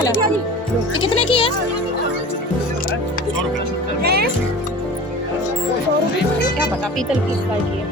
वाला ये कितने की है? 100 रुपये। क्या पता पीतल की काय की है।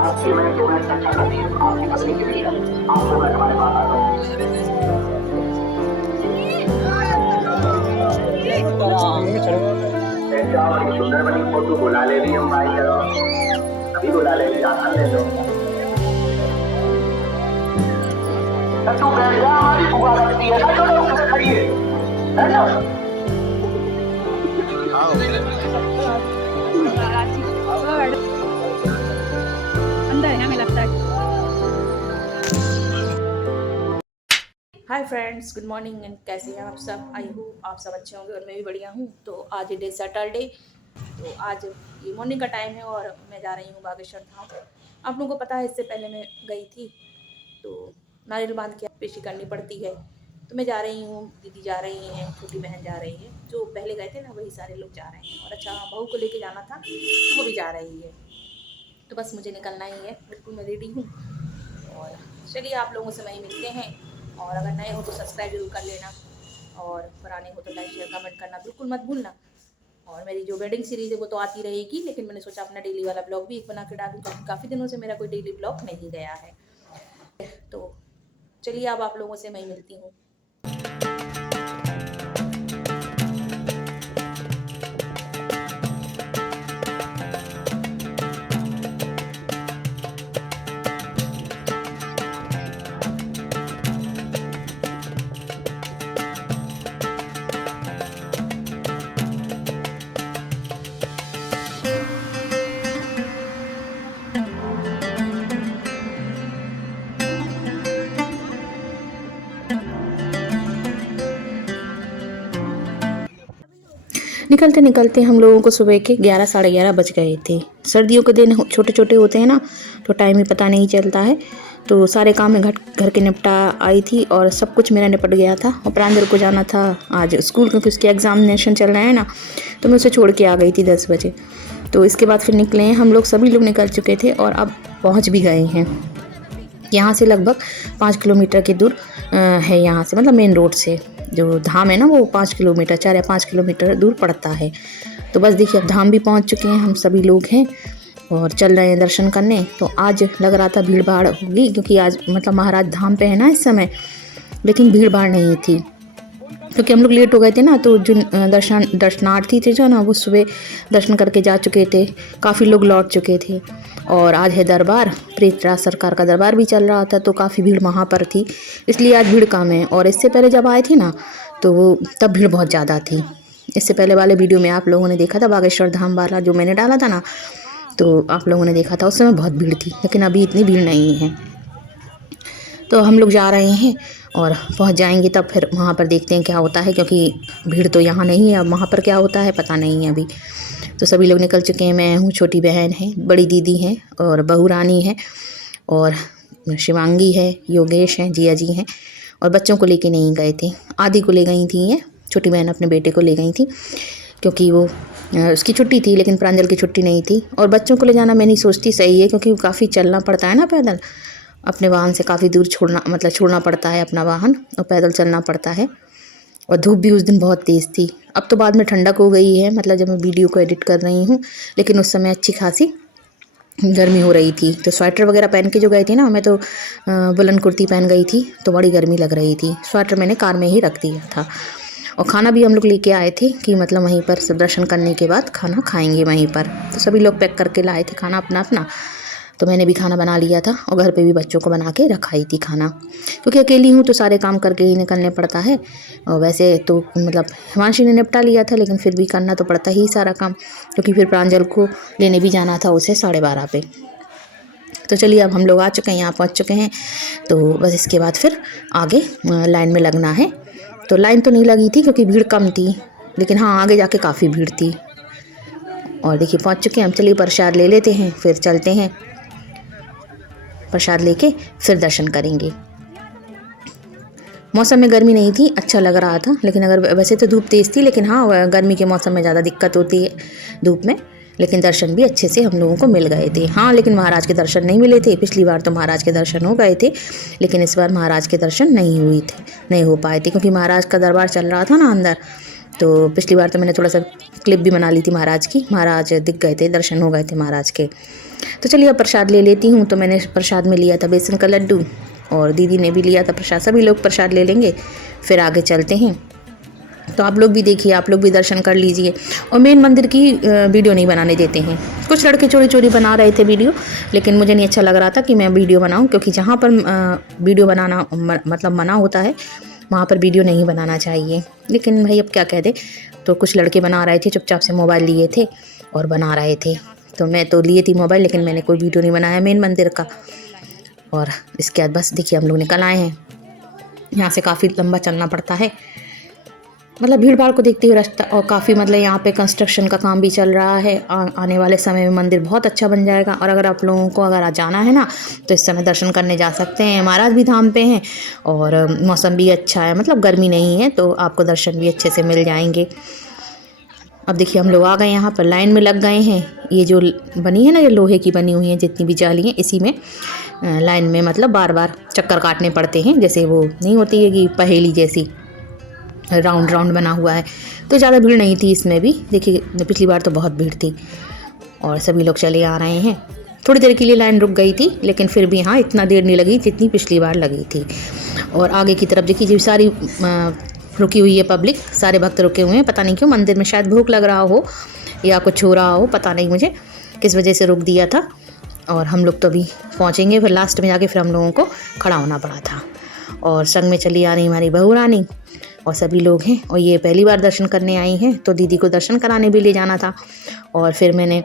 आपकी मैं 2 मिनट चर्चा करनी है आपकी पत्नी के लिए आप 2 मिनट हमारे पास आ जाओ। की सुंदर बनी फोटो बुला ले रही हम भाई करो अभी बुला ले रही आसान ले लो तू बैठ जा हमारी बुआ लगती है ना चलो उधर खड़ी है ना अंदर है हमें लगता है। Hi friends, good morning and कैसे हैं आप सब। आई होप आप सब अच्छे होंगे और मैं भी बढ़िया हूँ। तो आज डे सैटरडे, तो आज ये मॉर्निंग का टाइम है और मैं जा रही हूँ बागेश्वर धाम। आप लोगों को पता है इससे पहले मैं गई थी तो नारियल बांध के पेशी करनी पड़ती है। तो मैं जा रही हूँ, दीदी जा रही हैं, छोटी बहन जा रही है। जो पहले गए थे ना वही सारे लोग जा रहे हैं। और अच्छा, बहू को लेके जाना था तो वो भी जा रही है। तो बस मुझे निकलना ही है, बिल्कुल मैं रेडी हूँ। और चलिए आप लोगों से वहीं मिलते हैं। और अगर नए हो तो सब्सक्राइब जरूर कर लेना और पुराने हो तो लाइक शेयर कमेंट करना बिल्कुल मत भूलना। और मेरी जो वेडिंग सीरीज़ है वो तो आती रहेगी, लेकिन मैंने सोचा अपना डेली वाला ब्लॉग भी एक बना के डालूँ क्योंकि काफ़ी दिनों से मेरा कोई डेली ब्लॉग नहीं गया है। तो चलिए अब आप लोगों से मैं मिलती हूँ। निकलते निकलते हम लोगों को सुबह के 11 साढ़े 11 बज गए थे। सर्दियों के दिन छोटे छोटे होते हैं ना तो टाइम ही पता नहीं चलता है। तो सारे काम में घर के निपटा आई थी और सब कुछ मेरा निपट गया था। और प्रांजल को जाना था आज स्कूल क्योंकि उसके एग्जामिनेशन चल रहे हैं ना, तो मैं उसे छोड़ के आ गई थी 10 बजे। तो इसके बाद फिर निकले हैं हम लोग, सभी लोग निकल चुके थे और अब पहुँच भी गए हैं। यहाँ से लगभग 5 किलोमीटर की दूर है, यहाँ से मतलब मेन रोड से जो धाम है ना वो 5 किलोमीटर 4 या 5 किलोमीटर दूर पड़ता है। तो बस देखिए अब धाम भी पहुँच चुके हैं, हम सभी लोग हैं और चल रहे हैं दर्शन करने। तो आज लग रहा था भीड़ भाड़ होगी क्योंकि आज मतलब महाराज धाम पे है ना इस समय, लेकिन भीड़ भाड़ नहीं थी क्योंकि हम लोग लेट हो गए थे ना। तो जो दर्शनार्थी थे जो ना वो सुबह दर्शन करके जा चुके थे, काफ़ी लोग लौट चुके थे। और आज है दरबार, प्रेतराज सरकार का दरबार भी चल रहा था तो काफ़ी भीड़ वहाँ पर थी, इसलिए आज भीड़ कम है। और इससे पहले जब आए थे ना तो वो तब भीड़ बहुत ज़्यादा थी। इससे पहले वाले वीडियो में आप लोगों ने देखा था बागेश्वर धाम वाला जो मैंने डाला था ना, तो आप लोगों ने देखा था उस समय बहुत भीड़ थी, लेकिन अभी इतनी भीड़ नहीं है। तो हम लोग जा रहे हैं और पहुंच जाएंगे तब फिर वहाँ पर देखते हैं क्या होता है, क्योंकि भीड़ तो यहाँ नहीं है। अब वहाँ पर क्या होता है पता नहीं है अभी। तो सभी लोग निकल चुके हैं, मैं हूँ, छोटी बहन है, बड़ी दीदी हैं और बहू रानी है और शिवांगी है, योगेश हैं, जिया जी हैं। और बच्चों को लेके नहीं गए थे, आदि को ले गई थी ये छोटी बहन, अपने बेटे को ले गई थी क्योंकि वो उसकी छुट्टी थी, लेकिन प्रांजल की छुट्टी नहीं थी। और बच्चों को ले जाना मैं नहीं सोचती सही है क्योंकि काफ़ी चलना पड़ता है ना पैदल, अपने वाहन से काफ़ी दूर छोड़ना पड़ता है अपना वाहन और पैदल चलना पड़ता है। और धूप भी उस दिन बहुत तेज़ थी। अब तो बाद में ठंडक हो गई है, मतलब जब मैं वीडियो को एडिट कर रही हूँ, लेकिन उस समय अच्छी खासी गर्मी हो रही थी। तो स्वेटर वगैरह पहन के जो गए थे ना, मैं तो वुलन कुर्ती पहन गई थी तो बड़ी गर्मी लग रही थी। स्वेटर मैंने कार में ही रख दिया था। और खाना भी हम लोग लेके आए थे कि मतलब वहीं पर सब दर्शन करने के बाद खाना खाएंगे वहीं पर। तो सभी लोग पैक करके लाए थे खाना अपना अपना, तो मैंने भी खाना बना लिया था और घर पे भी बच्चों को बना के रखाई थी खाना, क्योंकि अकेली हूँ तो सारे काम करके ही निकलने पड़ता है। और वैसे तो मतलब हिमांशी ने निपटा लिया था, लेकिन फिर भी करना तो पड़ता ही सारा काम, क्योंकि फिर प्रांजल को लेने भी जाना था उसे 12:30 पे। तो चलिए अब हम लोग आ चुके हैं, यहाँ पहुँच चुके हैं। तो बस इसके बाद फिर आगे लाइन में लगना है। तो लाइन तो नहीं लगी थी क्योंकि भीड़ कम थी, लेकिन हाँ आगे जाके काफ़ी भीड़ थी। और देखिए पहुँच चुके हैं हम। चलिए प्रसाद ले लेते हैं फिर चलते हैं, प्रसाद लेके फिर दर्शन करेंगे। मौसम में गर्मी नहीं थी, अच्छा लग रहा था, लेकिन अगर वैसे तो धूप तेज़ थी, लेकिन हाँ गर्मी के मौसम में ज़्यादा दिक्कत होती है धूप में, लेकिन दर्शन भी अच्छे से हम लोगों को मिल गए थे। हाँ, लेकिन महाराज के दर्शन नहीं मिले थे। पिछली बार तो महाराज के दर्शन हो गए थे, लेकिन इस बार महाराज के दर्शन नहीं हो पाए थे, क्योंकि महाराज का दरबार चल रहा था ना अंदर। तो पिछली बार तो मैंने थोड़ा सा क्लिप भी बना ली थी महाराज की। महाराज दिख गए थे, दर्शन हो गए थे महाराज के। तो चलिए अब प्रसाद ले लेती हूँ। तो मैंने प्रसाद में लिया था बेसन का लड्डू, और दीदी ने भी लिया था प्रसाद। सभी लोग प्रसाद ले लेंगे, फिर आगे चलते हैं। तो आप लोग भी देखिए, आप लोग भी दर्शन कर लीजिए। और मेन मंदिर की वीडियो नहीं बनाने देते हैं। कुछ लड़के चोरी चोरी बना रहे थे वीडियो, लेकिन मुझे नहीं अच्छा लग रहा था कि मैं वीडियो बनाऊं, क्योंकि जहाँ पर वीडियो बनाना मतलब मना होता है, वहाँ पर वीडियो नहीं बनाना चाहिए। लेकिन भाई अब क्या कह दे। तो कुछ लड़के बना रहे थे, चुपचाप से मोबाइल लिए थे और बना रहे थे। तो मैं तो लिए थी मोबाइल, लेकिन मैंने कोई वीडियो नहीं बनाया मेन मंदिर का। और इसके बाद बस देखिए हम लोग निकल आए हैं। यहाँ से काफ़ी लंबा चलना पड़ता है, मतलब भीड़ भाड़ को देखते हुए रास्ता। और काफ़ी मतलब यहाँ पे कंस्ट्रक्शन का काम भी चल रहा है। आने वाले समय में मंदिर बहुत अच्छा बन जाएगा। और अगर आप लोगों को अगर जाना है ना, तो इस समय दर्शन करने जा सकते हैं। महाराज भी धाम पे हैं और मौसम भी अच्छा है, मतलब गर्मी नहीं है, तो आपको दर्शन भी अच्छे से मिल जाएंगे। अब देखिए हम लोग आ गए यहाँ पर, लाइन में लग गए हैं। ये जो बनी है ना, ये लोहे की बनी हुई है जितनी भी जाली हैं, इसी में लाइन में मतलब बार बार चक्कर काटने पड़ते हैं। जैसे वो नहीं होती है कि पहेली जैसी राउंड राउंड बना हुआ है। तो ज़्यादा भीड़ नहीं थी इसमें भी। देखिए पिछली बार तो बहुत भीड़ थी। और सभी लोग चले आ रहे हैं। थोड़ी देर के लिए लाइन रुक गई थी, लेकिन फिर भी हाँ इतना देर नहीं लगी जितनी पिछली बार लगी थी। और आगे की तरफ देखिए सारी रुकी हुई है पब्लिक, सारे भक्त रुके हुए हैं। पता नहीं क्यों, मंदिर में शायद भूख लग रहा हो या कुछ हो रहा हो, पता नहीं मुझे किस वजह से रुक दिया था। और हम लोग तो अभी पहुँचेंगे, फिर लास्ट में जाके फिर हम लोगों को खड़ा होना पड़ा था। और संग में चली आ रही हमारी बहू रानी और सभी लोग हैं। और ये पहली बार दर्शन करने आई हैं, तो दीदी को दर्शन कराने भी ले जाना था। और फिर मैंने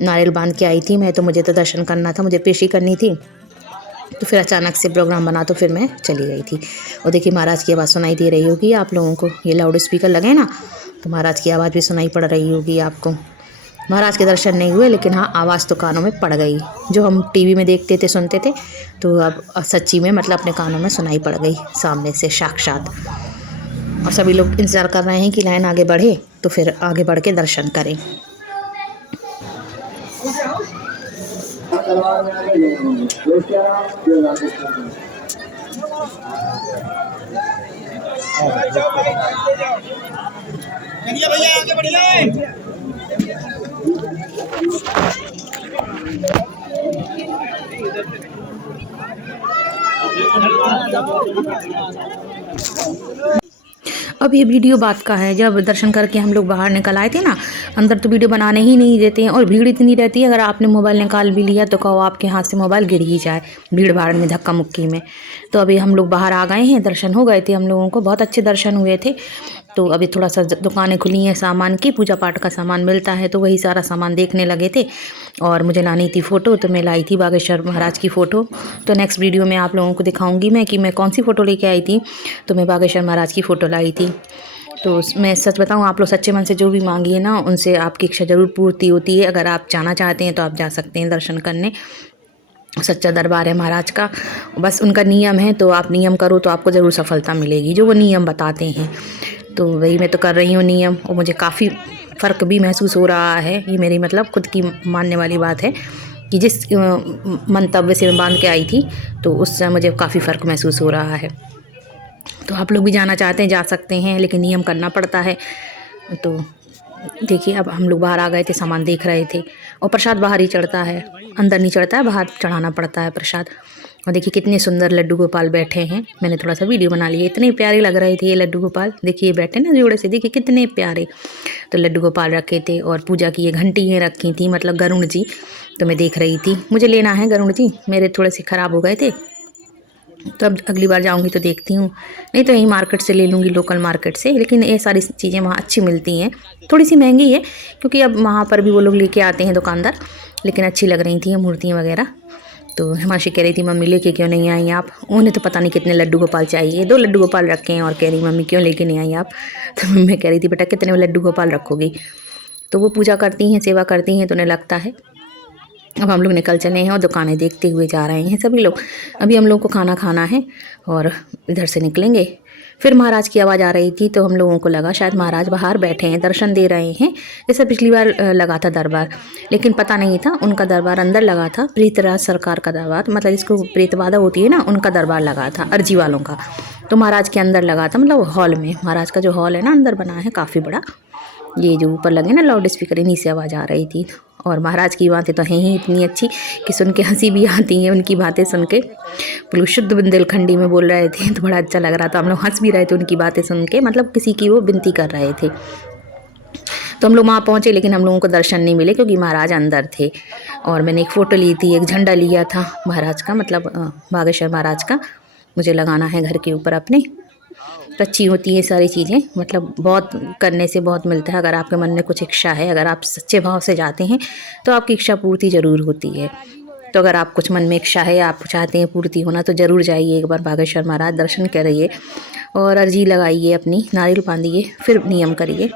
नारियल बांध के आई थी मैं, तो मुझे तो दर्शन करना था, मुझे पेशी करनी थी। तो फिर अचानक से प्रोग्राम बना, तो फिर मैं चली गई थी। और देखिए महाराज की आवाज़ सुनाई दे रही होगी आप लोगों को। ये लाउड स्पीकर लगे ना, तो महाराज की आवाज़ भी सुनाई पड़ रही होगी आपको। महाराज के दर्शन नहीं हुए, लेकिन हाँ आवाज़ तो कानों में पड़ गई। जो हम टीवी में देखते थे, सुनते थे, तो अब सच्ची में मतलब अपने कानों में सुनाई पड़ गई सामने से साक्षात। और सभी लोग इंतज़ार कर रहे हैं कि लाइन आगे बढ़े, तो फिर आगे बढ़ के दर्शन करें। भैया आगे बढ़िए। अब ये वीडियो बात का है, जब दर्शन करके हम लोग बाहर निकल आए थे ना, अंदर तो वीडियो बनाने ही नहीं देते हैं। और भीड़ इतनी रहती है, अगर आपने मोबाइल निकाल भी लिया तो कहो आपके हाथ से मोबाइल गिर ही जाए भीड़ भाड़ में, धक्का मुक्की में। तो अभी हम लोग बाहर आ गए हैं, दर्शन हो गए थे हम लोगों को, बहुत अच्छे दर्शन हुए थे। तो अभी थोड़ा सा दुकानें खुली हैं सामान की, पूजा पाठ का सामान मिलता है, तो वही सारा सामान देखने लगे थे। और मुझे लानी थी फ़ोटो, तो मैं लाई थी बागेश्वर महाराज की फ़ोटो। तो नेक्स्ट वीडियो में आप लोगों को दिखाऊंगी मैं कि मैं कौन सी फ़ोटो लेके आई थी। तो मैं बागेश्वर महाराज की फ़ोटो लाई थी। तो मैं सच बताऊं, आप लोग सच्चे मन से जो भी मांगिए ना, उनसे आपकी इच्छा ज़रूर पूर्ति होती है। अगर आप जाना चाहते हैं तो आप जा सकते हैं दर्शन करने। सच्चा दरबार है महाराज का, बस उनका नियम है, तो आप नियम करो तो आपको ज़रूर सफलता मिलेगी, जो वो नियम बताते हैं। तो वही मैं तो कर रही हूँ नियम, और मुझे काफ़ी फ़र्क भी महसूस हो रहा है। ये मेरी मतलब खुद की मानने वाली बात है कि जिस मंतव्य से मैं बांध के आई थी, तो उससे मुझे काफ़ी फ़र्क महसूस हो रहा है। तो आप लोग भी जाना चाहते हैं जा सकते हैं, लेकिन नियम करना पड़ता है। तो देखिए अब हम लोग बाहर आ गए थे, सामान देख रहे थे। और प्रसाद बाहर ही चढ़ता है, अंदर नहीं चढ़ता है, बाहर चढ़ाना पड़ता है प्रसाद। और देखिए कितने सुंदर लड्डू गोपाल बैठे हैं। मैंने थोड़ा सा वीडियो बना लिया, इतने प्यारे लग रहे थे ये लड्डू गोपाल। देखिए बैठे ना जोड़े से, देखिए कितने प्यारे। तो लड्डू गोपाल रखे थे, और पूजा की ये घंटियाँ रखी थी, मतलब गरुड़ जी। तो मैं देख रही थी, मुझे लेना है गरुड़ जी, मेरे थोड़े से ख़राब हो गए थे। तो अब अगली बार जाऊंगी तो देखती हूँ, नहीं तो यहीं मार्केट से ले लूँगी, लोकल मार्केट से। लेकिन ये सारी चीज़ें वहाँ अच्छी मिलती हैं, थोड़ी सी महंगी है क्योंकि अब वहाँ पर भी वो लोग लेके आते हैं दुकानदार, लेकिन अच्छी लग रही थी मूर्तियाँ वगैरह। तो हिमांशी कह रही थी मम्मी लेके क्यों नहीं आई आप। उन्हें तो पता नहीं कितने लड्डू गोपाल चाहिए, 2 लड्डू गोपाल रखे हैं, और कह रही मम्मी क्यों लेके नहीं आई आप। तो मैं कह रही थी बेटा कितने लड्डू गोपाल रखोगी। तो वो पूजा करती हैं, सेवा करती हैं, तो उन्हें लगता है। अब हम लोग निकल चले हैं और दुकानें देखते हुए जा रहे हैं सभी लोग। अभी हम लोग को खाना खाना है और इधर से निकलेंगे, फिर महाराज की आवाज़ आ रही थी तो हम लोगों को लगा शायद महाराज बाहर बैठे हैं, दर्शन दे रहे हैं, जैसे पिछली बार लगा था दरबार। लेकिन पता नहीं था, उनका दरबार अंदर लगा था। प्रीतराज सरकार का दरबार, मतलब जिसको प्रेतबाधा होती है ना, उनका दरबार लगा था अर्जी वालों का। तो महाराज के अंदर लगा था, मतलब हॉल में। महाराज का जो हॉल है ना, अंदर बना है काफ़ी बड़ा। ये जो ऊपर लगे ना लाउड स्पीकर, इन्हीं से आवाज़ आ रही थी। और महाराज की बातें तो हैं ही इतनी अच्छी कि सुन के हंसी भी आती है उनकी बातें सुन के। बिल्कुल शुद्ध बुंदेलखंडी में बोल रहे थे तो बड़ा अच्छा लग रहा था। हम लोग हंस भी रहे थे उनकी बातें सुन के, मतलब किसी की वो विनती कर रहे थे। तो हम लोग वहाँ पहुँचे, लेकिन हम लोगों को दर्शन नहीं मिले क्योंकि महाराज अंदर थे। और मैंने एक फ़ोटो ली थी, एक झंडा लिया था महाराज का, मतलब बागेश्वर महाराज का, मुझे लगाना है घर के ऊपर अपने। तो अच्छी होती है सारी चीज़ें, मतलब बहुत करने से बहुत मिलता है। अगर आपके मन में कुछ इच्छा है, अगर आप सच्चे भाव से जाते हैं तो आपकी इच्छा पूर्ति ज़रूर होती है। तो अगर आप कुछ मन में इच्छा है, आप चाहते हैं पूर्ति होना, तो ज़रूर जाइए एक बार बागेश्वर महाराज, दर्शन करिए और अर्जी लगाइए अपनी, नारियल बांधिए, फिर नियम करिए,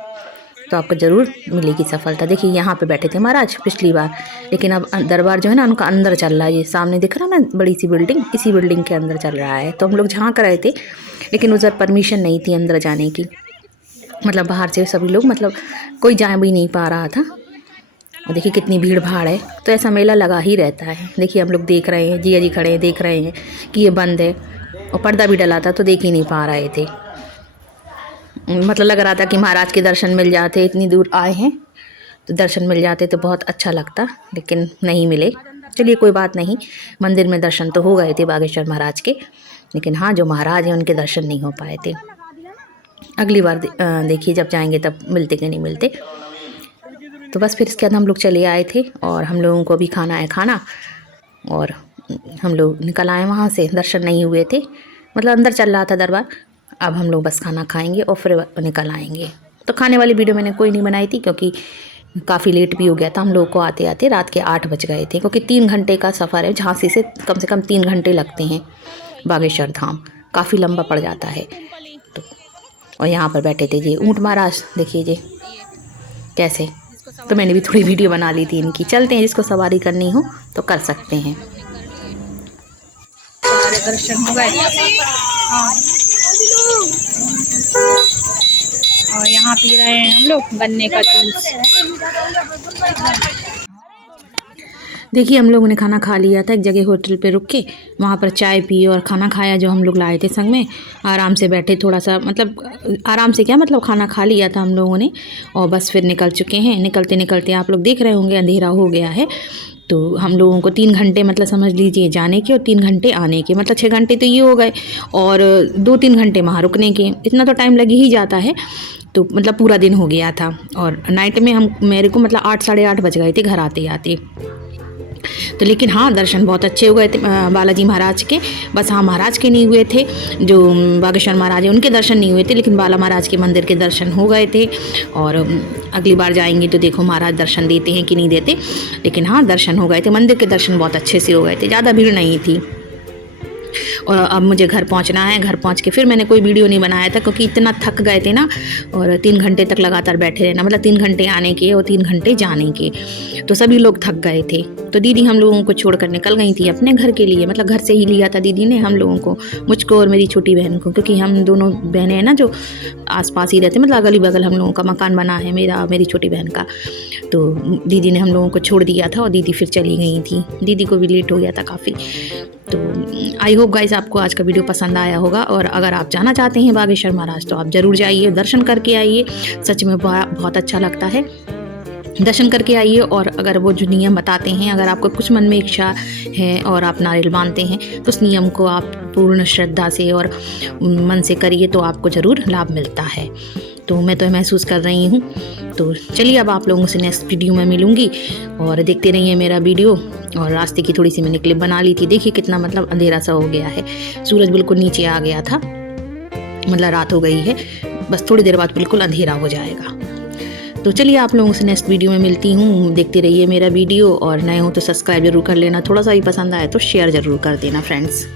तो आपको ज़रूर मिलेगी सफलता। देखिए यहाँ पे बैठे थे महाराज पिछली बार, लेकिन अब दरबार जो है ना उनका अंदर चल रहा है। ये सामने दिख रहा है ना बड़ी सी बिल्डिंग, इसी बिल्डिंग के अंदर चल रहा है। तो हम लोग झांक रहे थे, लेकिन उधर परमिशन नहीं थी अंदर जाने की, मतलब बाहर से सभी लोग, मतलब कोई जा भी नहीं पा रहा था। और देखिए कितनी भीड़ भाड़ है। तो ऐसा मेला लगा ही रहता है। देखिए हम लोग देख रहे हैं, जिया जी खड़े हैं, देख रहे हैं कि ये बंद है, और पर्दा भी डला था तो देख ही नहीं पा रहे थे। मतलब लग रहा था कि महाराज के दर्शन मिल जाते, इतनी दूर आए हैं तो दर्शन मिल जाते तो बहुत अच्छा लगता, लेकिन नहीं मिले। चलिए कोई बात नहीं, मंदिर में दर्शन तो हो गए थे बागेश्वर महाराज के, लेकिन हाँ जो महाराज हैं उनके दर्शन नहीं हो पाए थे। अगली बार देखिए जब जाएंगे तब मिलते कि नहीं मिलते। तो बस फिर इसके बाद हम लोग चले आए थे, और हम लोगों को भी खाना है खाना, और हम लोग निकल आए वहाँ से। दर्शन नहीं हुए थे, मतलब अंदर चल रहा था दरबार। अब हम लोग बस खाना खाएंगे और फिर निकल आएंगे। तो खाने वाली वीडियो मैंने कोई नहीं बनाई थी, क्योंकि काफ़ी लेट भी हो गया था हम लोगों को आते आते, रात के 8 बज गए थे। क्योंकि 3 घंटे का सफ़र है, झांसी से कम 3 घंटे लगते हैं बागेश्वर धाम, काफ़ी लंबा पड़ जाता है। तो और यहाँ पर बैठे थे जी ऊँट महाराज, देखिए जी कैसे। तो मैंने भी थोड़ी वीडियो बना ली थी इनकी। चलते हैं, जिसको सवारी करनी हो तो कर सकते हैं। दर्शन हो गए। हाँ। और यहाँ पी रहे हैं हम लोग गन्ने का जूस। देखिए हम लोगों ने खाना खा लिया था, एक जगह होटल पे रुक के वहाँ पर चाय पी और खाना खाया जो हम लोग लाए थे संग में। आराम से बैठे, थोड़ा सा मतलब आराम से क्या, मतलब खाना खा लिया था हम लोगों ने, और बस फिर निकल चुके हैं। निकलते निकलते आप लोग देख रहे होंगे अंधेरा हो गया है। तो हम लोगों को 3 घंटे मतलब समझ लीजिए जाने के, और 3 घंटे आने के, मतलब 6 घंटे तो ये हो गए, और 2-3 घंटे वहाँ रुकने के। इतना तो टाइम लग ही जाता है। तो मतलब पूरा दिन हो गया था, और नाइट में मेरे को मतलब 8 साढ़े 8 बज गए थे घर आते आते। तो लेकिन हाँ दर्शन बहुत अच्छे हो गए थे बालाजी महाराज के। बस हाँ महाराज के नहीं हुए थे, जो बागेश्वर महाराज हैं उनके दर्शन नहीं हुए थे, लेकिन बाला महाराज के मंदिर के दर्शन हो गए थे। और अगली बार जाएंगे तो देखो महाराज दर्शन देते हैं कि नहीं देते, लेकिन हाँ दर्शन हो गए थे। मंदिर के दर्शन बहुत अच्छे से हो गए थे, ज़्यादा भीड़ नहीं थी। और अब मुझे घर पहुंचना है। घर पहुंच के फिर मैंने कोई वीडियो नहीं बनाया था, क्योंकि इतना थक गए थे ना, और 3 घंटे तक लगातार बैठे रहना, मतलब 3 घंटे आने के और 3 घंटे जाने के, तो सभी लोग थक गए थे। तो दीदी हम लोगों को छोड़कर निकल गई थी अपने घर के लिए, मतलब घर से ही लिया था दीदी ने हम लोगों को, मुझको और मेरी छोटी बहन को, क्योंकि हम दोनों बहनें हैं ना जो आसपास ही रहते, मतलब अगल बगल हम लोगों का मकान बना है, मेरा मेरी छोटी बहन का। तो दीदी ने हम लोगों को छोड़ दिया था और दीदी फिर चली गई थी। दीदी को भी लेट हो गया था काफ़ी। तो आई होप गाइस आपको आज का वीडियो पसंद आया होगा, और अगर आप जाना चाहते हैं बागेश्वर महाराज तो आप ज़रूर जाइए, दर्शन करके आइए। सच में बहुत अच्छा लगता है, दर्शन करके आइए। और अगर वो जो नियम बताते हैं, अगर आपको कुछ मन में इच्छा है और आप नारियल बांधते हैं, तो उस नियम को आप पूर्ण श्रद्धा से और मन से करिए तो आपको ज़रूर लाभ मिलता है। तो मैं तो महसूस कर रही हूँ। तो चलिए अब आप लोगों से नेक्स्ट वीडियो में मिलूँगी, और देखते रहिए मेरा वीडियो। और रास्ते की थोड़ी सी मैंने क्लिप बना ली थी। देखिए कितना मतलब अंधेरा सा हो गया है, सूरज बिल्कुल नीचे आ गया था, मतलब रात हो गई है, बस थोड़ी देर बाद बिल्कुल अंधेरा हो जाएगा। तो चलिए आप लोगों से नेक्स्ट वीडियो में मिलती हूँ। देखते रहिए मेरा वीडियो, और नए हो तो सब्सक्राइब जरूर कर लेना, थोड़ा सा भी पसंद आए तो शेयर ज़रूर कर देना फ्रेंड्स।